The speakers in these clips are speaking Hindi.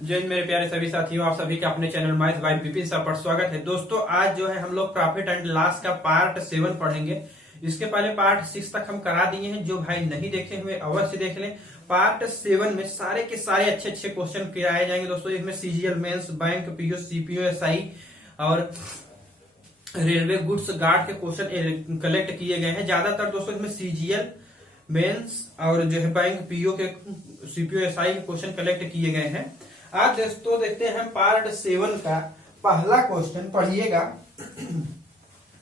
जय हिंद मेरे प्यारे सभी साथियों, आप सभी का अपने चैनल माइस बाय विपिन सर पर स्वागत है। दोस्तों आज जो है हम लोग प्रॉफिट एंड लॉस का पार्ट 7 पढ़ेंगे। इसके पहले पार्ट 6 तक हम करा दिए हैं। जो भाई नहीं देखे हुए अवश्य देख लें। पार्ट 7 में सारे के सारे अच्छे अच्छे क्वेश्चन कराए जाएंगे दोस्तों। इसमें CGL mains, bank PO, CPO, SI और रेलवे गुड्स गार्ड के क्वेश्चन कलेक्ट किए गए हैं। ज्यादातर दोस्तों इसमें सीजीएल मेंस और जो है बैंक पीओ के, सीपीओ, एसआई के क्वेश्चन कलेक्ट किए गए हैं। आज दोस्तों देखते हैं पार्ट 7 का पहला क्वेश्चन। पढ़िएगा।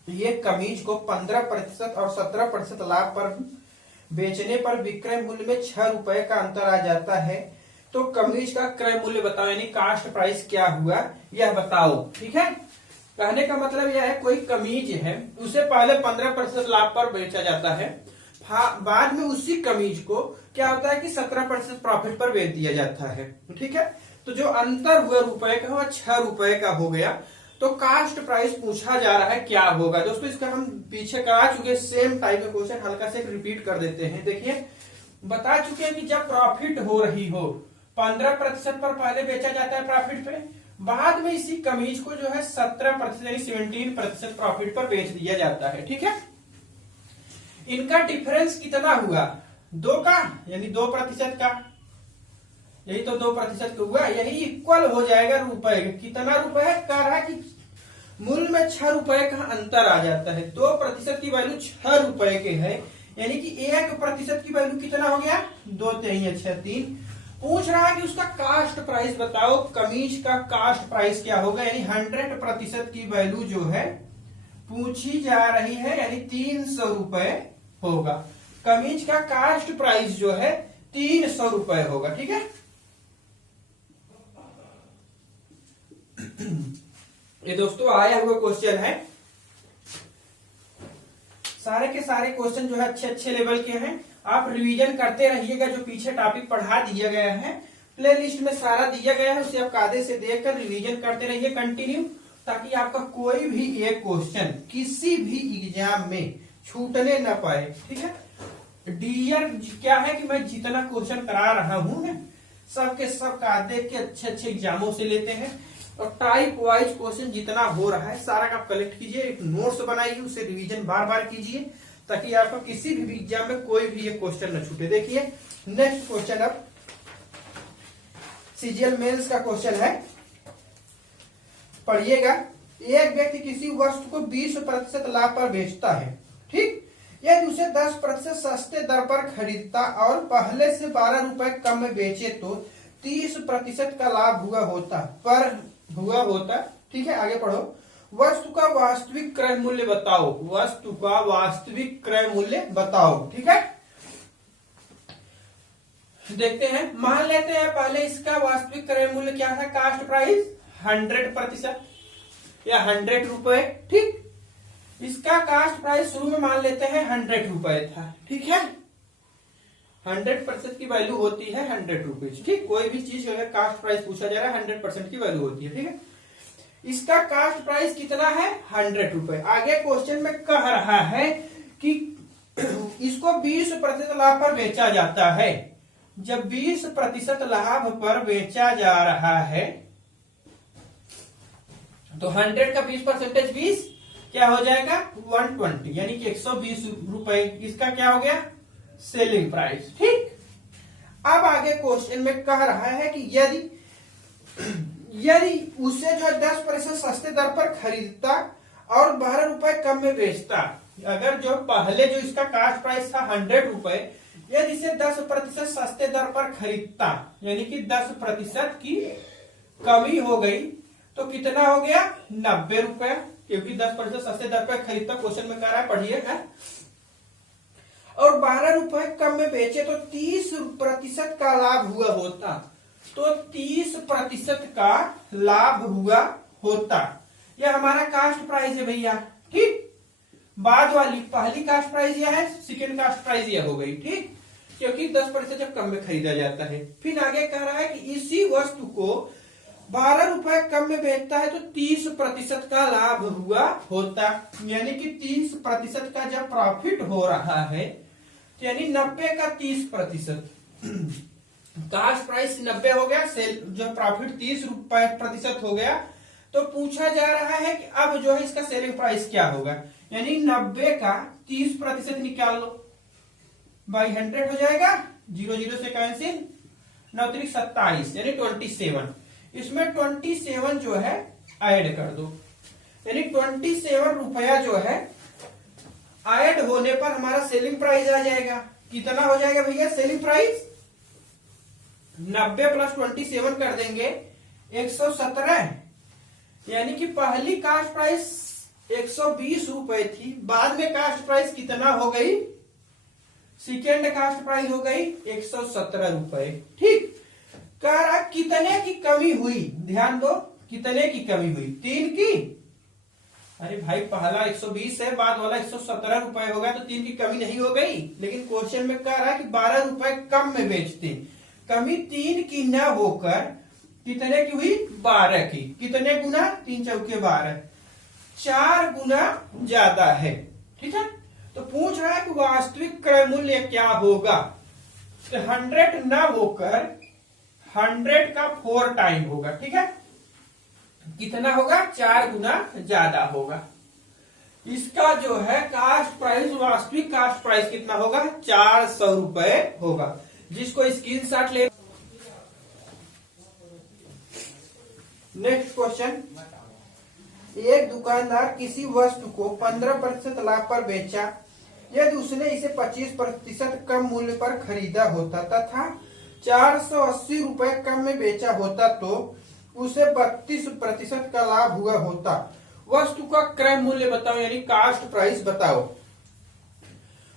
ये कमीज को 15% और 17% लाभ पर बेचने पर विक्रय मूल्य में 6 रुपए का अंतर आ जाता है, तो कमीज का क्रय मूल्य बताओ, यानी कास्ट प्राइस क्या हुआ यह बताओ। ठीक है, कहने का मतलब यह है कोई कमीज है, उसे पहले 15% लाभ पर बेचा जाता है, बाद में उसी कमीज को क्या होता है कि 17% प्रॉफिट पर बेच दिया जाता है। ठीक है, तो जो अंतर हुआ रुपए का वह 6 रुपए का हो गया। तो कास्ट प्राइस पूछा जा रहा है क्या होगा। दोस्तों इसका हम पीछे करा चुके, सेम टाइप का क्वेश्चन हल्का से रिपीट कर देते हैं। देखिए, बता चुके हैं कि जब प्रॉफिट हो रही हो 15% पर पहले बेचा जाता है प्रॉफिट पे, बाद में इसी कमीज को जो है 17% यानी 17% प्रॉफिट पर बेच दिया जाता है। ठीक है, इनका डिफरेंस कितना हुआ? 2 का, यानी 2% का, यही तो 2% का हुआ, यही इक्वल हो जाएगा रुपए। कितना रुपए है? कह रहा है कि मूल्य में 6 रुपए का अंतर आ जाता है। 2% की वैल्यू 6 रुपए के है, यानी कि 1% की वैल्यू कितना हो गया? 2 3 6 3। पूछ रहा है कि उसका कास्ट प्राइस बताओ, कमीज का कास्ट प्राइस क्या होगा, यानी 100% की वैल्यू जो है पूछी जा रही है, यानी 300 रुपए होगा। कमीज का कास्ट प्राइस जो है 300 रुपए होगा। ठीक है, ये दोस्तों आया हुआ क्वेश्चन है। सारे के सारे क्वेश्चन जो है अच्छे अच्छे लेवल के हैं। आप रिवीजन करते रहिएगा। जो पीछे टॉपिक पढ़ा दिया गया है, प्ले लिस्ट में सारा दिया गया है, उसे आप कायदे से देखकर रिवीजन करते रहिए कंटिन्यू, ताकि आपका कोई भी एक क्वेश्चन किसी भी एग्जाम में छूटने न पाए। ठीक है, डीआर क्या है कि मैं जितना क्वेश्चन करा रहा हूं ना, सबके सब कायदे के अच्छे अच्छे एग्जामों से लेते हैं, और टाइप वाइज क्वेश्चन जितना हो रहा है सारा का कलेक्ट कीजिए, एक नोट्स बनाइए, उसे रिवीजन बार बार कीजिए, ताकि आपको किसी भी एग्जाम में कोई भी एक क्वेश्चन न छूटे। देखिए नेक्स्ट क्वेश्चन, अब सीजीएल मेंस का क्वेश्चन है। पढ़िएगा। एक व्यक्ति किसी वस्तु को 20% लाभ पर बेचता है, ठीक, यदि उसे 10% सस्ते दर पर खरीदता और पहले से 12 रुपए कम में बेचे तो 30% का लाभ हुआ होता। ठीक है, आगे पढ़ो। वस्तु का वास्तविक क्रय मूल्य बताओ। वस्तु का वास्तविक क्रय मूल्य बताओ। ठीक है, देखते हैं। मान लेते हैं पहले इसका वास्तविक क्रय मूल्य क्या था, कास्ट प्राइस 100% या 100 रुपए। ठीक, इसका कास्ट प्राइस शुरू में मान लेते हैं 100 रुपए था। ठीक है, 100% की वैल्यू होती है 100 रुपीज। ठीक, कोई भी चीज अगर कास्ट प्राइस पूछा जा रहा है 100% की वैल्यू होती है। ठीक है, इसका कास्ट प्राइस कितना है? 100 रुपए। आगे क्वेश्चन में कह रहा है कि इसको 20% लाभ पर बेचा जाता है। जब 20% लाभ पर बेचा जा रहा है तो 100 का 20% 20 क्या हो जाएगा? 120, यानी कि 120 रुपए इसका क्या हो गया? Selling price. ठीक, अब आगे क्वेश्चन में कह रहा है कि यदि उसे जो 10% सस्ते दर पर खरीदता और 12 रुपए कम में बेचता, अगर जो पहले जो इसका कास्ट प्राइस था 100 रुपए, यदि इसे 10% सस्ते दर पर खरीदता, यानी कि 10% की कमी हो गई, तो कितना हो गया? 90 रुपए, क्योंकि 10% सस्ते दर पर खरीदता क्वेश्चन में कह रहा है। पढ़िए, और 12 रुपए कम में बेचे तो 30% का लाभ हुआ होता। तो 30% का लाभ हुआ होता। यह हमारा कास्ट प्राइस है भैया। ठीक, बाद वाली पहली कास्ट प्राइस यह है, सेकेंड कास्ट प्राइस यह हो गई। ठीक, क्योंकि 10% जब कम में खरीदा जाता है। फिर आगे कह रहा है कि इसी वस्तु को 12 रुपए कम में बेचता है तो 30% का लाभ हुआ होता, यानी कि 30% का जब प्रॉफिट हो रहा है, यानी 90 का 30%। कास्ट प्राइस 90 हो गया, सेल जो प्रॉफिट 30% हो गया। तो पूछा जा रहा है कि अब जो है इसका सेलिंग प्राइस क्या होगा, यानी 90 का 30% निकाल लो, बाई 100 हो जाएगा, 0 से कैंसिल, 9 3 27 यानी 27। इसमें 27 जो है ऐड कर दो, यानी 27 रुपया जो है ऐड होने पर हमारा सेलिंग प्राइस आ जाएगा। कितना हो जाएगा भैया सेलिंग प्राइस? 90 प्लस 27 कर देंगे 117, यानी कि पहली कास्ट प्राइस 120 रुपए थी, बाद में कास्ट प्राइस कितना हो गई? सेकेंड कास्ट प्राइस हो गई 117 रुपए। ठीक, कह रहा कितने की कमी हुई, ध्यान दो, कितने की कमी हुई? 3 की। अरे भाई पहला 120 है, बाद वाला 117 रुपए होगा, तो 3 की कमी नहीं हो गई। लेकिन क्वेश्चन में कह रहा है कि 12 रुपए कम में बेचते, कमी 3 की न होकर कितने की हुई? 12 की। कितने गुना? 3 चौके 12, 4 गुना ज्यादा है। ठीक है, तो पूछ रहा है कि वास्तविक क्रय मूल्य क्या होगा? तो 100 न होकर 100 का 4 टाइम होगा। ठीक है, कितना होगा? 4 गुना ज्यादा होगा। इसका जो है कास्ट प्राइस, वास्तविक कास्ट प्राइस कितना होगा? 400 रुपए होगा। जिसको स्क्रीनशॉट ले। नेक्स्ट क्वेश्चन, एक दुकानदार किसी वस्तु को 15% लाभ पर बेचा, यदि उसने इसे 25% कम मूल्य पर खरीदा होता तथा 480 रुपए कम में बेचा होता तो उसे 32% का लाभ हुआ होता। वस्तु का क्रय मूल्य बताओ, यानी कास्ट प्राइस बताओ।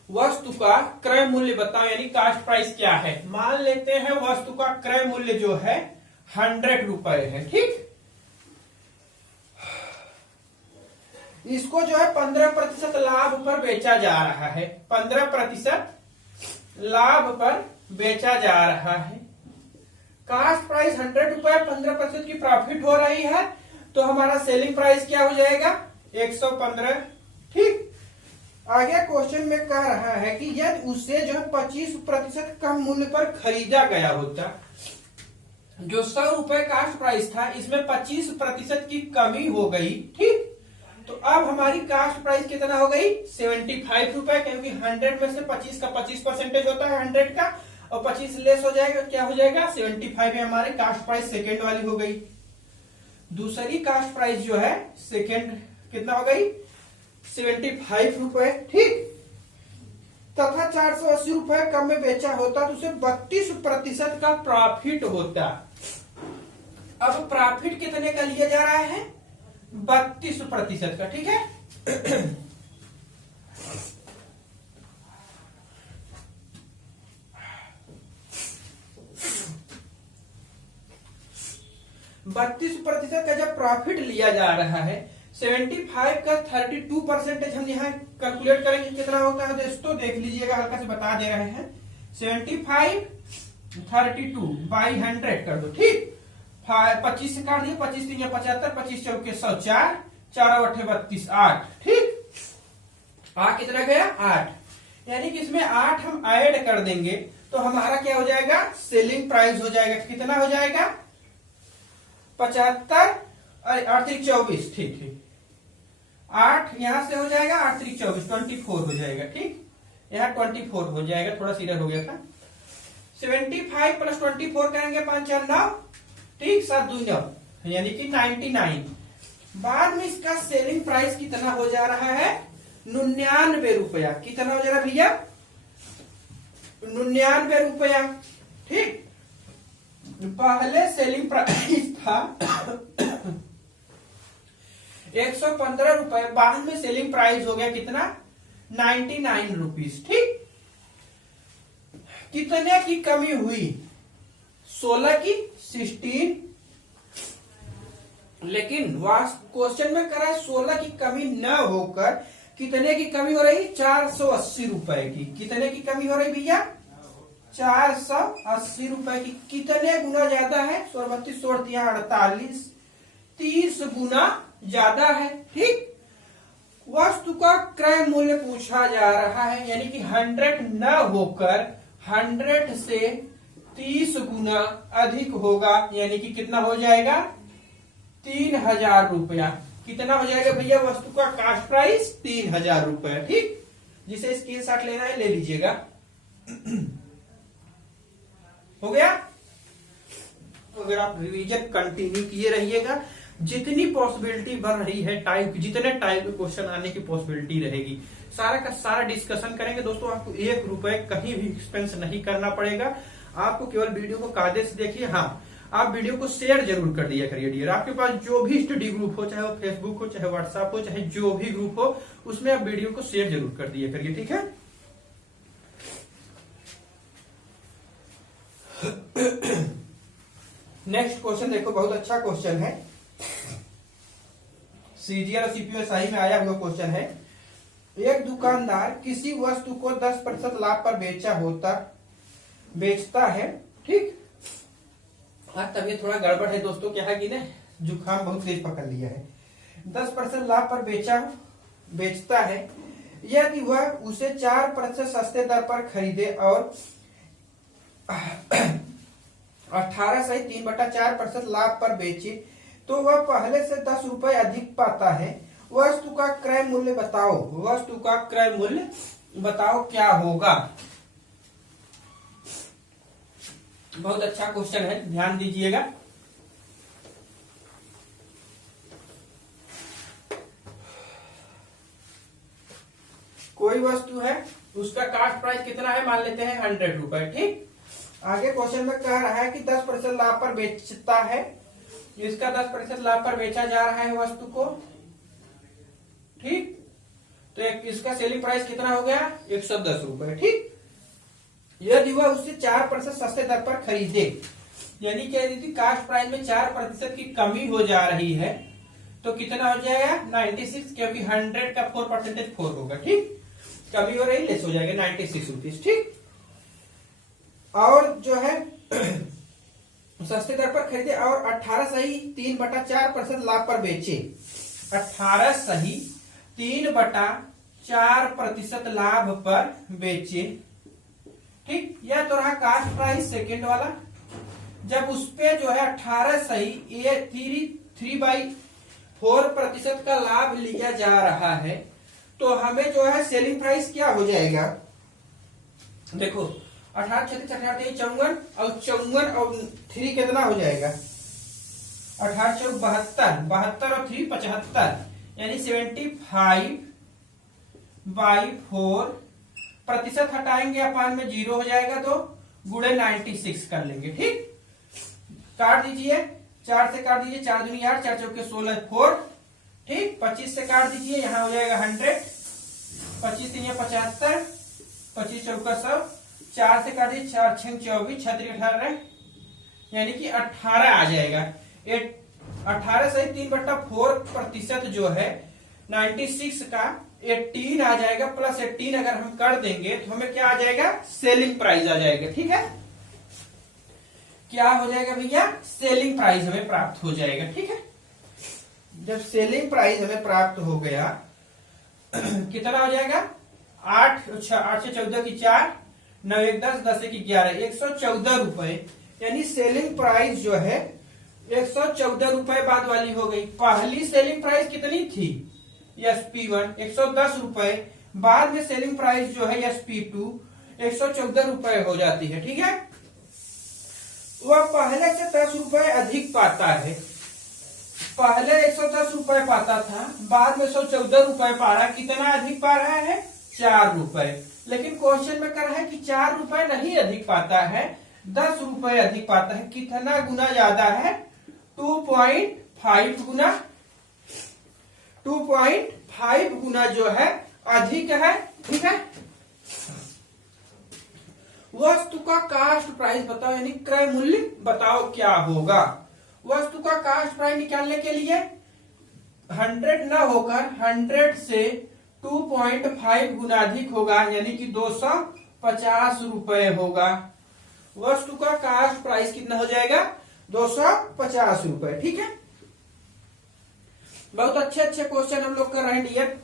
वस्तु का क्रय मूल्य बताओ, यानी कास्ट प्राइस क्या है? मान लेते हैं वस्तु का क्रय मूल्य जो है 100 रुपए है। ठीक, इसको जो है 15% लाभ पर बेचा जा रहा है, 15% लाभ पर बेचा जा रहा है। कास्ट प्राइस 100 रुपए, 15% की प्रॉफिट हो रही है, तो हमारा सेलिंग प्राइस क्या हो जाएगा? 115। ठीक, आगे क्वेश्चन में कह रहा है कि यदि उसे जो है 25% कम मूल्य पर खरीदा गया होता, जो 100 रुपए कास्ट प्राइस था, इसमें 25% की कमी हो गई। ठीक, तो अब हमारी कास्ट प्राइस कितना हो गई? 75 रुपए, क्योंकि 100 में से 25 का 25% होता है 100 का, और 25 लेस हो जाएगा, क्या हो जाएगा? 75 है। हमारी कास्ट प्राइस सेकेंड वाली हो गई। दूसरी कास्ट प्राइस जो है सेकेंड कितना हो गई? 75 रुपए। ठीक, तथा 480 रुपए कम में बेचा होता तो उसे 32% का प्रॉफिट होता। अब प्रॉफिट कितने का लिया जा रहा है? 32% का। ठीक है, 32% का जब प्रॉफिट लिया जा रहा है, 75 का 32% हम यहाँ कैलकुलेट करेंगे कितना होता है दोस्तों, देख लीजिएगा, हल्का से बता दे रहे हैं। 75 32 बाई 100 कर दो। ठीक, 25 से काट दिए, 25 3 75, 25 चौके 100, 4 4 8 32, 8। ठीक, कितना गया? 8, यानी कि इसमें 8 हम ऐड कर देंगे तो हमारा क्या हो जाएगा? सेलिंग प्राइस हो जाएगा। कितना हो जाएगा? 75 8 3 24। ठीक ठीक, 8 यहां से हो जाएगा, 8 3 24, 24 हो जाएगा। ठीक, यहाँ 24 हो जाएगा, थोड़ा सीधा हो गया था। 75 प्लस 24 करेंगे, 5 4 9। ठीक, 7 2 9, यानी कि 99। बाद में इसका सेलिंग प्राइस कितना हो जा रहा है? 99 रुपया। कितना हो जा रहा है भैया? 99 रुपया। ठीक, पहले सेलिंग प्राइस था 115 रुपए, बाद में सेलिंग प्राइस हो गया कितना? 99 रुपीज। ठीक, कितने की कमी हुई? 16 की, 16। लेकिन क्वेश्चन में करा 16 की कमी न होकर कितने की कमी हो रही? 480 रुपए की। कितने की कमी हो रही भैया? 480 रुपए की। कितने गुना ज्यादा है? 32 48, 30 गुना ज्यादा है। ठीक, वस्तु का क्रय मूल्य पूछा जा रहा है, यानी कि 100 न होकर 100 से 30 गुना अधिक होगा, यानी कि कितना हो जाएगा 3000 रुपया। कितना हो जाएगा भैया वस्तु का कास्ट प्राइस 3000 रुपया। ठीक, जिसे स्क्रीनशॉट लेना है ले लीजिएगा। हो गया। अगर आप रिवीजन कंटिन्यू किए रहिएगा, जितनी पॉसिबिलिटी बढ़ रही है टाइप, जितने टाइप के क्वेश्चन आने की पॉसिबिलिटी रहेगी, सारा का सारा डिस्कशन करेंगे दोस्तों। आपको 1 रुपए कहीं भी एक्सपेंस नहीं करना पड़ेगा। आपको केवल वीडियो को कायदे से देखिए। हाँ, आप वीडियो को शेयर जरूर कर दिया करिए डियर। आपके पास जो भी स्टडी ग्रुप हो, चाहे वो फेसबुक हो, चाहे व्हाट्सएप हो, चाहे जो भी ग्रुप हो, उसमें आप वीडियो को शेयर जरूर कर दिया करिए। ठीक है। नेक्स्ट क्वेश्चन देखो, बहुत अच्छा क्वेश्चन है। सीजीएल और सीपीएसआई में आया हुआ क्वेश्चन है। एक दुकानदार किसी वस्तु को 10% लाभ पर बेचता है। ठीक, आज तबीयत थोड़ा गड़बड़ है दोस्तों, क्या है कि ना जुकाम बहुत तेज पकड़ लिया है। 10% लाभ पर बेचता है। यदि वह उसे 4% सस्ते दर पर खरीदे और 18 से 3/4% लाभ पर बेचे, तो वह पहले से 10 रुपए अधिक पाता है। वस्तु का क्रय मूल्य बताओ। वस्तु का क्रय मूल्य बताओ क्या होगा। बहुत अच्छा क्वेश्चन है, ध्यान दीजिएगा। कोई वस्तु है, उसका कास्ट प्राइस कितना है, मान लेते हैं 100 रुपए। ठीक, आगे क्वेश्चन में कह रहा है कि 10% लाभ पर बेचता है। इसका 10% लाभ पर बेचा जा रहा है वस्तु को। ठीक, तो इसका सेलिंग प्राइस कितना हो गया 110 रुपए। ठीक, यदि वह उससे 4% सस्ते दर पर खरीदे, यानी कि यदि कास्ट प्राइस में 4% की कमी हो जा रही है, तो कितना हो जाएगा 96, क्योंकि 100 का 4% 4 होगा। ठीक, कमी हो रही, लेस हो जाएगा 96 रुपीज। ठीक, और जो है सस्ते दर पर खरीदे और 18 सही 3/4% लाभ पर बेचे। 18 सही 3/4% लाभ पर बेचे। ठीक, यह तो रहा कास्ट प्राइस सेकेंड वाला। जब उस पे जो है 18 सही 3/4% का लाभ लिया जा रहा है, तो हमें जो है सेलिंग प्राइस क्या हो जाएगा। देखो 18 36 18 54 और 54 और 3 कितना हो जाएगा 18 4 72 72 और 3 75, यानी 75/4%। हटाएंगे अपान में 0 हो जाएगा, तो गुणे 96 कर लेंगे। ठीक, काट दीजिए, 4 से काट दीजिए, 4 दूनी 8, 4 चौके 16 4। ठीक, 25 से काट दीजिए, यहाँ हो जाएगा 100, 25 3 75, 25 चौका 100, 4 से काट दीजिए, 4 6 24, 6 3 18, यानी कि 18 आ जाएगा। 18 से 3/4% जो है 96 का 18 आ जाएगा, प्लस 18 अगर हम कर देंगे तो हमें क्या आ जाएगा सेलिंग प्राइस आ जाएगा। ठीक है, क्या हो जाएगा भैया सेलिंग प्राइस हमें प्राप्त हो जाएगा। ठीक है, जब सेलिंग प्राइस हमें प्राप्त हो गया कितना हो जाएगा 8 से 14 की 4, 9 1 10, 10 1 11, 114 रुपए, यानी सेलिंग प्राइस जो है 114 रुपए बाद वाली हो गई। पहली सेलिंग प्राइस कितनी थी SP1 110 रुपए, बाद में सेलिंग प्राइस जो है SP2 114 रुपए हो जाती है। ठीक है, वह पहले से 10 रुपए अधिक पाता है। पहले 110 रुपए पाता था, बाद में 114 रुपए पा रहा है। कितना अधिक पा रहा है 4 रुपए। लेकिन क्वेश्चन में कर रहा है कि 4 रुपए नहीं अधिक पाता है, 10 रुपए अधिक पाता है। कितना गुना ज्यादा है 2.5 गुना, 2.5 गुना जो है अधिक है। ठीक है, वस्तु का कास्ट प्राइस बताओ, यानी क्रय मूल्य बताओ क्या होगा। वस्तु का कास्ट प्राइस निकालने के लिए 100 न होकर 100 से 2.5 गुना अधिक होगा, यानी कि 250 रुपए होगा। वस्तु का कास्ट प्राइस कितना हो जाएगा 250 रुपए। ठीक है, बहुत अच्छे अच्छे क्वेश्चन हम लोग कर रहे हैं डियर।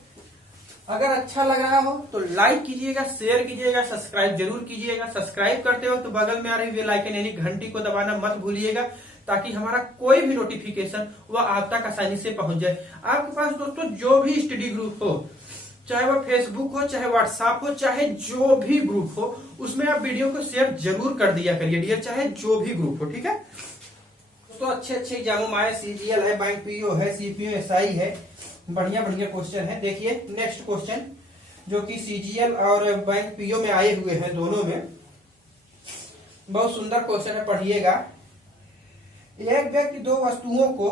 अगर अच्छा लग रहा हो तो लाइक कीजिएगा, शेयर कीजिएगा, सब्सक्राइब जरूर कीजिएगा। सब्सक्राइब करते हो तो बगल में आ रही बेल आइकन यानी घंटी को दबाना मत भूलिएगा, ताकि हमारा कोई भी नोटिफिकेशन वह आप तक आसानी से पहुंच जाए। आपके पास दोस्तों जो भी स्टडी ग्रुप हो, चाहे वह फेसबुक हो, चाहे व्हाट्सएप हो, चाहे जो भी ग्रुप हो, उसमें आप वीडियो को शेयर जरूर कर दिया करिए डियर, चाहे जो भी ग्रुप हो, ठीक है दोस्तों। अच्छे अच्छे एग्जामों में आए, सीजीएल है, बैंक पीओ है, सीपीओ एसआई है, बढ़िया बढ़िया क्वेश्चन है। देखिए नेक्स्ट क्वेश्चन जो कि सीजीएल और बैंक पीओ में आए हुए हैं, दोनों में बहुत सुंदर क्वेश्चन है, पढ़िएगा। एक व्यक्ति दो वस्तुओं को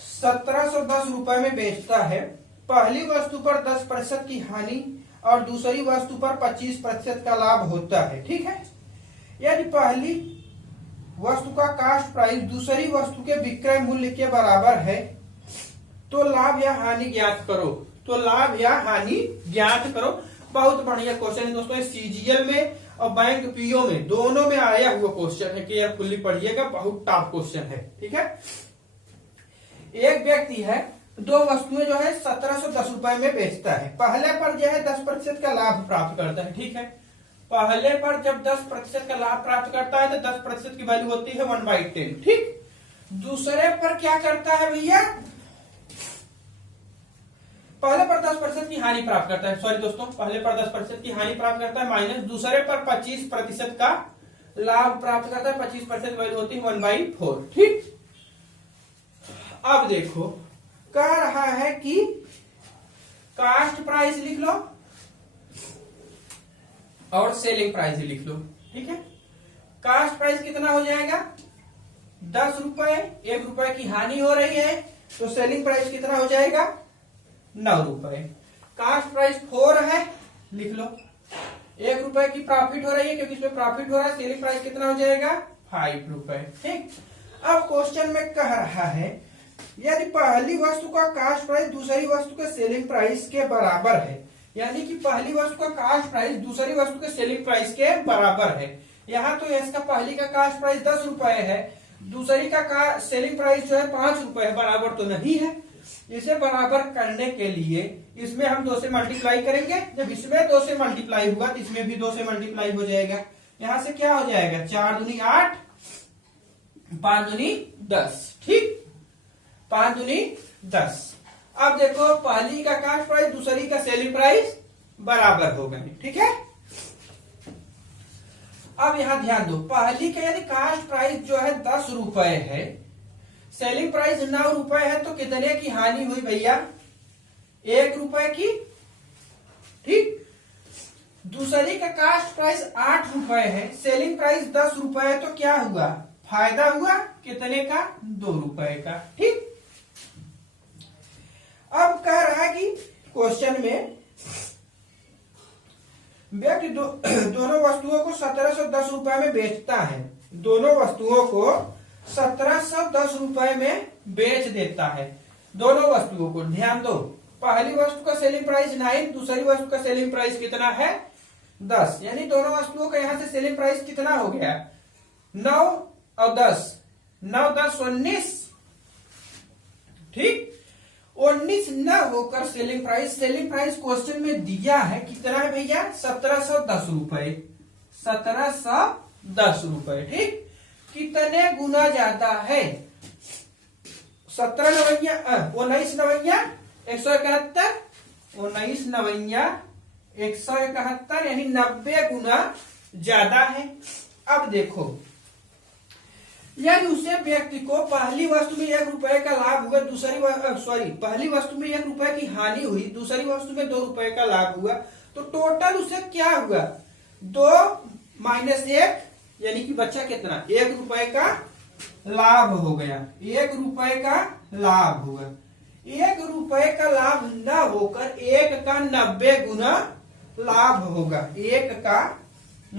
1710 रुपए में बेचता है। पहली वस्तु पर 10% की हानि और दूसरी वस्तु पर 25% का लाभ होता है, ठीक है। यदि पहली वस्तु का कास्ट प्राइस दूसरी वस्तु के विक्रय मूल्य के बराबर है तो लाभ या हानि ज्ञात करो। तो लाभ या हानि ज्ञात करो। बहुत बढ़िया क्वेश्चन है दोस्तों, सीजीएल में और बैंक पीओ में दोनों में आया हुआ क्वेश्चन है, केयरफुली पढ़िएगा, बहुत टफ क्वेश्चन है, ठीक है। एक व्यक्ति है, दो वस्तुएं जो है 1710 रुपए में बेचता है। पहले पर जो है 10% का लाभ प्राप्त करता है, ठीक है। पहले पर जब 10% का लाभ प्राप्त करता है तो 10% की वैल्यू होती है 1/10, ठीक। दूसरे पर क्या करता है भैया, पहले पर 10% की हानि प्राप्त करता है, सॉरी दोस्तों, पहले पर 10% की हानि प्राप्त करता है माइनस, दूसरे पर 25% का लाभ प्राप्त करता है। 25% वैल्यू होती है 1/4, ठीक। अब देखो कह रहा है कि कास्ट प्राइस लिख लो और सेलिंग प्राइस लिख लो, ठीक है। कास्ट प्राइस कितना हो जाएगा 10 रुपए, 1 रुपए की हानि हो रही है तो सेलिंग प्राइस कितना हो जाएगा 9 रुपए। कास्ट प्राइस 4 है, लिख लो। 1 रुपए की प्रॉफिट हो रही है क्योंकि इसमें प्रॉफिट हो रहा है, सेलिंग प्राइस कितना हो जाएगा 5 रुपए, ठीक। अब क्वेश्चन में कह रहा है यदि पहली वस्तु का कास्ट प्राइस दूसरी वस्तु के सेलिंग प्राइस के बराबर है, यानी कि पहली वस्तु का कास्ट प्राइस दूसरी वस्तु के सेलिंग प्राइस के बराबर है। यहाँ तो इसका पहली का कास्ट प्राइस 10 रुपए है, दूसरी का सेलिंग प्राइस जो है 5 रुपए है, बराबर तो नहीं है। इसे बराबर करने के लिए इसमें हम 2 से मल्टीप्लाई करेंगे। जब इसमें 2 से मल्टीप्लाई हुआ तो इसमें भी 2 से मल्टीप्लाई हो जाएगा। यहां से क्या हो जाएगा 4 दूनी 8, 5 दूनी 10, ठीक, 5 दूनी 10। अब देखो पहली का कास्ट प्राइस दूसरी का सेलिंग प्राइस बराबर हो गए, ठीक है। अब यहां ध्यान दो, पहली का यदि कास्ट प्राइस जो है 10 रुपए है, सेलिंग प्राइस 9 रुपए है, तो कितने की हानि हुई भैया 1 रुपए की, ठीक। दूसरी का कास्ट प्राइस 8 रुपए है, सेलिंग प्राइस 10 रुपए है, तो क्या हुआ फायदा हुआ कितने का 2 रुपए का, ठीक। अब कह रहा है कि क्वेश्चन में व्यक्ति दोनों वस्तुओं को 1710 रुपए में बेचता है। दोनों वस्तुओं को 1710 रुपए में बेच देता है। दोनों वस्तुओं को ध्यान दो, पहली वस्तु का सेलिंग प्राइस 9, दूसरी वस्तु का सेलिंग प्राइस कितना है 10, यानी दोनों वस्तुओं का यहां से सेलिंग प्राइस कितना हो गया 9 और 10, 9 10 19, ठीक। 19 न होकर सेलिंग प्राइस क्वेश्चन में दिया है कितना है भैया 1710 रुपए, 1710 रुपए, ठीक। कितने गुना जाता है 17 नवैया 19 नवैया 171, 19 नवैया 171 यानी 90 गुना ज्यादा है। अब देखो यदि उसे व्यक्ति को पहली वस्तु में 1 रुपए का लाभ हुआ, पहली वस्तु में 1 रुपए की हानि हुई, दूसरी वस्तु में 2 रुपए का लाभ हुआ, तो टोटल उसे क्या हुआ 2 - 1 यानी कि बच्चा कितना 1 रुपए का लाभ हो गया, 1 रुपए का लाभ हुआ। 1 रुपए का लाभ न होकर 1 का 90 गुना लाभ होगा, 1 का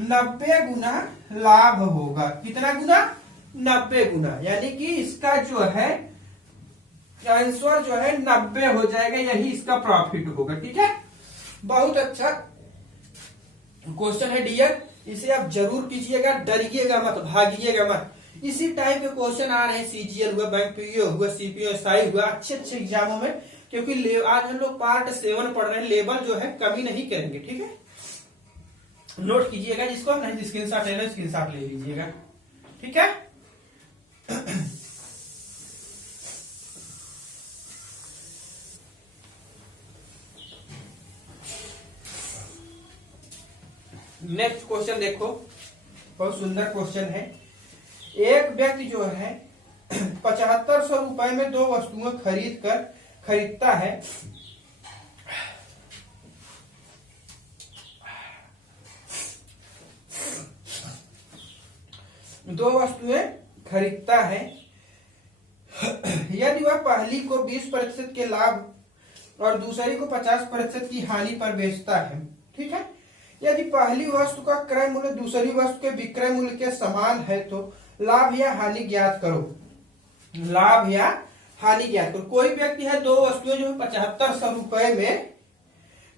90 गुना लाभ होगा। कितना गुना 90 गुना, यानी कि इसका जो है आंसर जो है 90 हो जाएगा, यही इसका प्रॉफिट होगा, ठीक है। बहुत अच्छा क्वेश्चन है डियर, इसे आप जरूर कीजिएगा, डरिएगा मत, भागिएगा मत। इसी टाइप के क्वेश्चन आ रहे हैं सीजीएल हुआ, बैंक पीओ हुआ, सीपीओ एसआई हुआ, अच्छे अच्छे एग्जामों में, क्योंकि आज हम लोग पार्ट 7 पढ़ रहे हैं, लेबल जो है कमी नहीं करेंगे। ठीक है, नोट कीजिएगा, जिसको नहीं स्क्रीनशॉट लेना स्क्रीनशॉट ले लीजिएगा। ठीक है, नेक्स्ट क्वेश्चन देखो, बहुत सुंदर क्वेश्चन है। एक व्यक्ति जो है 7500 रुपए में 2 वस्तुएं खरीदता है। दो वस्तुएं खरीदता है। यदि वह पहली को 20% के लाभ और दूसरी को 50% की हानि पर बेचता है। ठीक है, यदि पहली वस्तु का क्रय मूल्य दूसरी वस्तु के विक्रय मूल्य के समान है तो लाभ या हानि ज्ञात करो। लाभ या हानि ज्ञात करो। कोई व्यक्ति है, 2 वस्तुएं जो 7500 रुपए में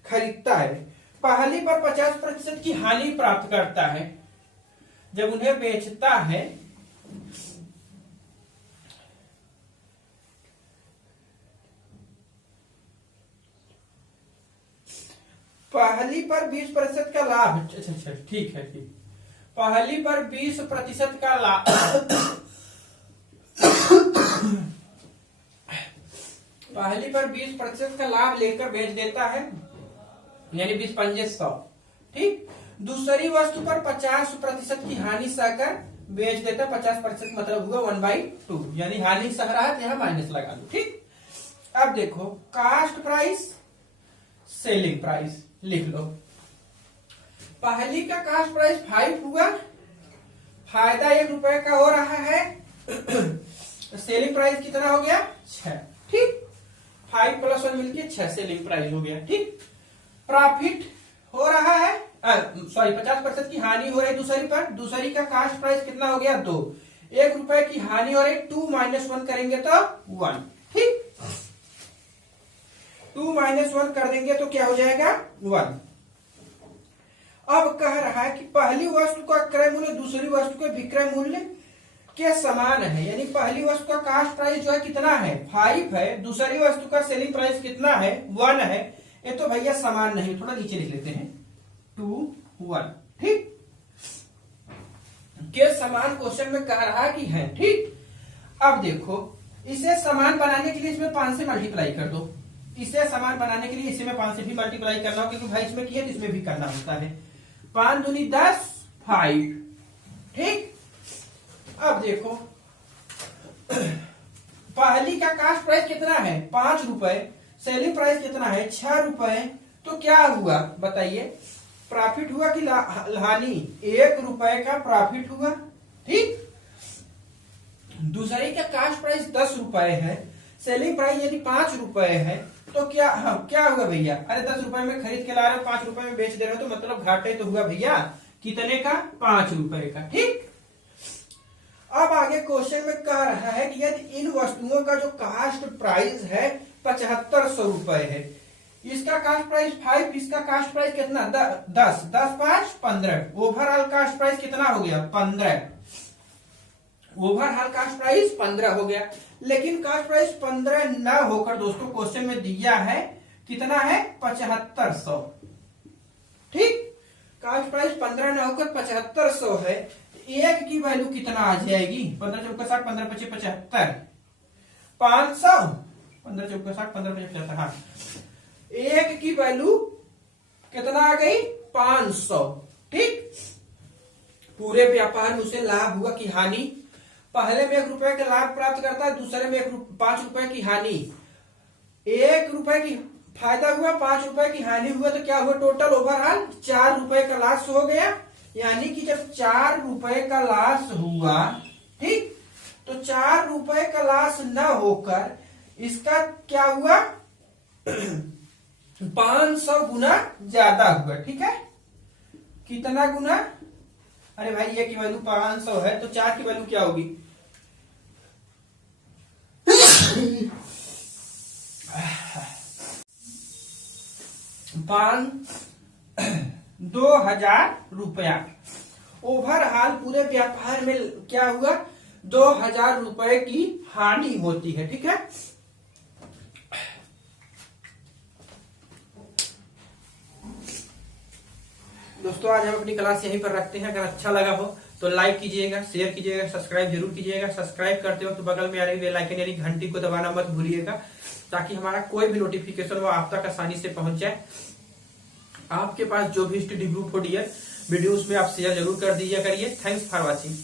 खरीदता है, पहली पर 50% की हानि प्राप्त करता है। जब उन्हें बेचता है पहली पर 20% का लाभ। अच्छा, ठीक है, ठीक। पहली पर 20% का लाभ पहली पर 20% का लाभ लेकर बेच देता है, यानी 20 पंजे 100। ठीक, दूसरी वस्तु पर 50% की हानि सहकर बेच देता है। 50% मतलब हुआ 1/2, यानी हानि सह रहा है, यहां माइनस लगा दो। ठीक, अब देखो, कास्ट प्राइस, सेलिंग प्राइस लिख लो। पहली का कास्ट प्राइस 5 हुआ, फायदा 1 रुपए का हो रहा है। सेलिंग प्राइस कितना हो गया? 6। ठीक, 5 + 1 मिलके 6 सेलिंग प्राइस हो गया। ठीक, प्रॉफिट हो रहा है, सॉरी 50% की हानि हो रही है दूसरी पर। दूसरी का कास्ट प्राइस कितना हो गया? 2। 1 रुपए की हानि हो रही, 2 - 1 करेंगे तो 1। ठीक, 2 - 1 कर देंगे तो क्या हो जाएगा? 1। अब कह रहा है कि पहली वस्तु का क्रय मूल्य दूसरी वस्तु के विक्रय मूल्य के समान है, यानी पहली वस्तु का कास्ट प्राइस जो है कितना है? 5 है। दूसरी वस्तु का सेलिंग प्राइस कितना है? 1 है। ये तो भैया समान नहीं, थोड़ा नीचे लिख लेते हैं, 2, 1। ठीक, के समान क्वेश्चन में कह रहा कि है। ठीक, अब देखो, इसे समान बनाने के लिए इसमें 5 से मल्टीप्लाई कर दो। इसे समान बनाने के लिए इसे में 5 से भी मल्टीप्लाई करना हो, क्योंकि भाई इसमें किया तो इसमें भी करना होता है। 5 दूनी 10, 5। ठीक, अब देखो, पहली का कास्ट प्राइस कितना है? 5 रुपए। सेलिंग प्राइस कितना है? 6 रुपए। तो क्या हुआ बताइए? प्रॉफिट हुआ कि हानि? 1 रुपए का प्रॉफिट हुआ। ठीक, दूसरी का कास्ट प्राइस 10 रुपए है, सेलिंग प्राइस यदि 5 रुपए है, तो क्या क्या हुआ भैया? अरे 10 रुपए में खरीद के ला रहे हो, 5 रुपए में बेच दे रहे हो, तो मतलब घाटे तो हुआ भैया। कितने का? 5 रुपए का। ठीक, अब आगे क्वेश्चन में कह रहा है कि यदि इन वस्तुओं का जो कास्ट प्राइस है 7500 रुपए है, इसका कास्ट प्राइस 5, इसका कास्ट प्राइस कितना? 10, 10 5 15। ओवरऑल कास्ट प्राइस कितना हो गया? 15। ओवरऑल कास्ट प्राइस 15 हो गया। लेकिन कास्ट प्राइस 15 ना होकर दोस्तों क्वेश्चन में दिया है कितना है? 7500। ठीक, कास्ट प्राइस 15 ना होकर 7500 है। एक की वैल्यू कितना आ जाएगी? 15 × 4 = 60, 15 × 5 = 75, 500। 15 × 4 = 60, 15 × 5 = 75। हाँ, एक की वैल्यू कितना आ गई? 500। ठीक, पूरे व्यापार में उसे लाभ हुआ कि हानि? पहले में 1 रुपए का लाभ प्राप्त करता है, दूसरे में 5 रुपए की हानि। 1 रुपए की फायदा हुआ, 5 रुपए की हानि हुआ, तो क्या हुआ? टोटल ओवरऑल 4 रुपए का लॉस हो गया। यानी कि जब 4 रुपए का लॉस हुआ, ठीक, तो 4 रुपए का लॉस न होकर इसका क्या हुआ? 500 गुना ज्यादा हुआ। ठीक है, कितना गुना? अरे भाई, ये की वैल्यू 500 है, तो 4 की वैल्यू क्या होगी? 2000 रुपया। ओवरऑल पूरे व्यापार में क्या हुआ? 2000 रुपए की हानि होती है। ठीक है, दोस्तों आज हम अपनी क्लास यहीं पर रखते हैं। अगर अच्छा लगा हो तो लाइक कीजिएगा, शेयर कीजिएगा, सब्सक्राइब जरूर कीजिएगा। सब्सक्राइब करते हो तो बगल में आ रही बेल आइकन यानी घंटी को दबाना मत भूलिएगा, ताकि हमारा कोई भी नोटिफिकेशन वो आप तक आसानी से पहुंच जाए। आपके पास जो भी स्टडी ग्रुप हो डियर वीडियोस में आप शेयर जरूर कर दीजिए करिए। Thanks for watching.